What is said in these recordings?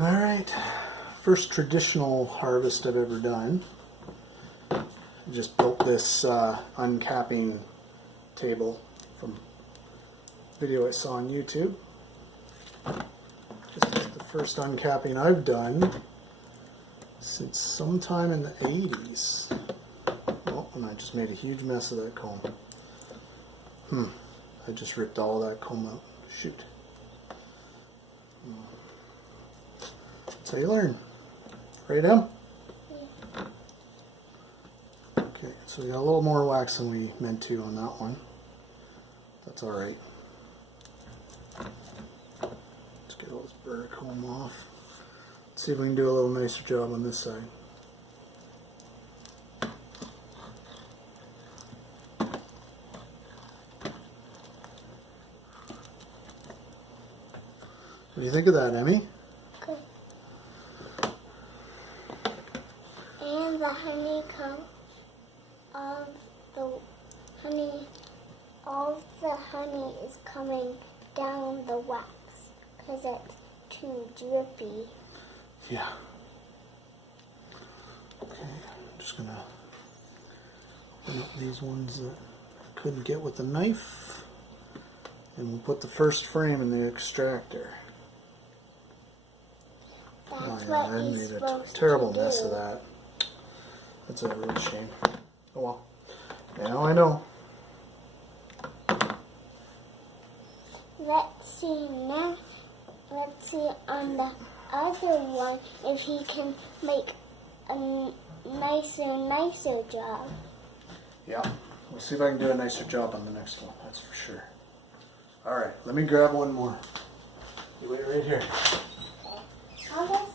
Alright, first traditional harvest I've ever done. I just built this uncapping table from a video I saw on YouTube. This is the first uncapping I've done since sometime in the 80s. Oh, and I just made a huge mess of that comb. I just ripped all that comb out. Shoot. That's how you learn. Right, Em? Okay, so we got a little more wax than we meant to on that one. That's alright. Let's get all this burr comb off. Let's see if we can do a little nicer job on this side. What do you think of that, Emmy? Good. And the honeycomb of the honey, all the honey is coming down the wax because it's too drippy. Yeah. Okay, I'm just gonna open up these ones that I couldn't get with the knife, and we'll put the first frame in the extractor. That's I what made he's a supposed terrible to mess do. of that. That's a real shame. Oh well. Now I know. Let's see now. Let's see on the other one if he can make a nicer job. Yeah. We'll see if I can do a nicer job on the next one. That's for sure. All right. Let me grab one more. You wait right here. How does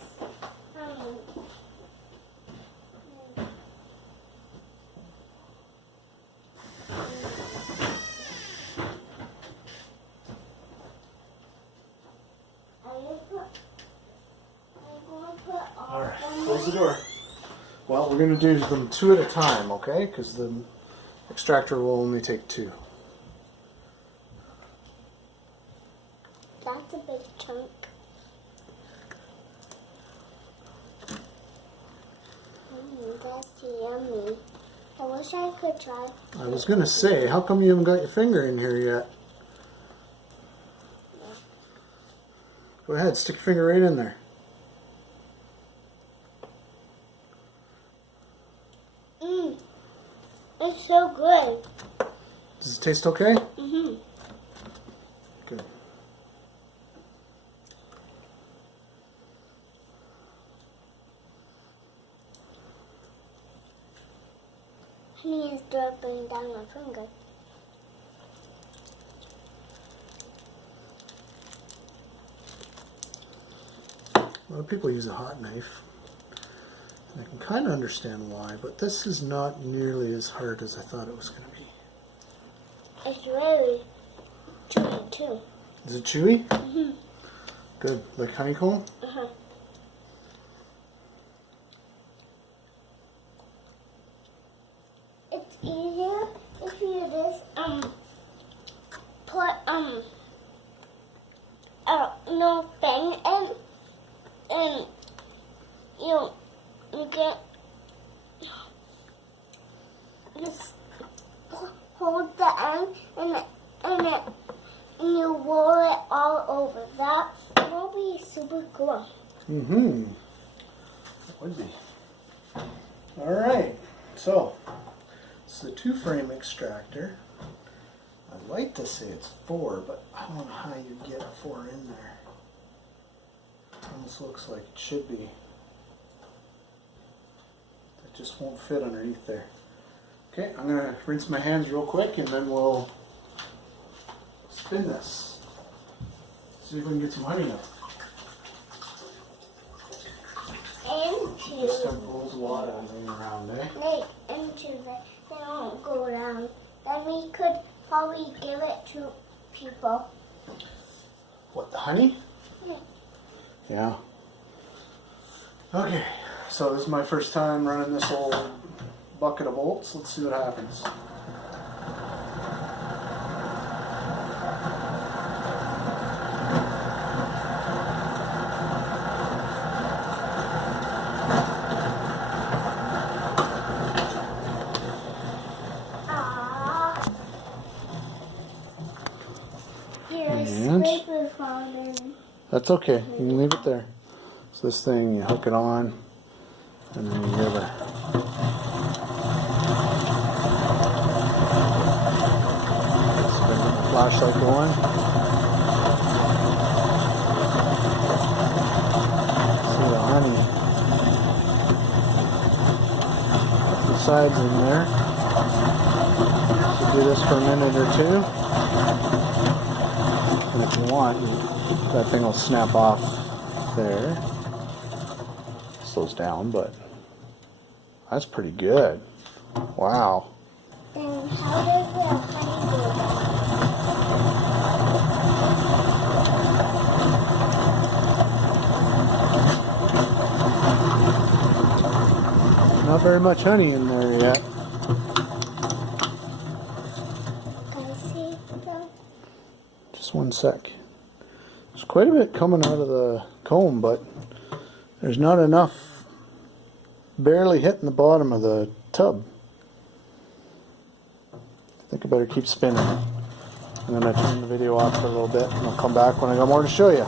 All right. Close the door. Well, we're going to do them two at a time, okay? Because the extractor will only take two. That's a big chunk. That's yummy. I wish I could try. I was going to say, how come you haven't got your finger in here yet? Go ahead, stick your finger right in there. It's so good. Does it taste okay? Mm-hmm. Good. Honey is dripping down my finger. A lot of people use a hot knife. And I can kind of understand why, but this is not nearly as hard as I thought it was going to be. It's really chewy too. Is it chewy? Mm-hmm. Good. Like honeycomb? Uh-huh. It's easier if you just put no thing and you get just hold the end and you roll it all over. That will be super cool. Mm-hmm. It would be. Alright, so it's the 2-frame extractor. I'd like to say it's 4, but I don't know how you get a 4 in there. Almost looks like it should be. It just won't fit underneath there. Okay, I'm going to rinse my hands real quick and then we'll spin this. See if we can get some honey out. Just have bowls of water laying around, eh? Like into the, they don't go down. Then we could probably give it to people. What, the honey? Yeah. Yeah. Okay, so this is my first time running this old bucket of bolts. Let's see what happens. That's okay. You can leave it there. So this thing, you hook it on, and then you give her. Spin the flashlight going. See the honey. Put the sides in there. So do this for a minute or two. And if you want, that thing will snap off there. Slows down, but that's pretty good. Wow. And how does the honey go? Not very much honey in there yet. Can I see them? Just one sec. There's quite a bit coming out of the comb, but there's not enough barely hitting the bottom of the tub. I think I better keep spinning. I'm going to turn the video off for a little bit and I'll come back when I got more to show you.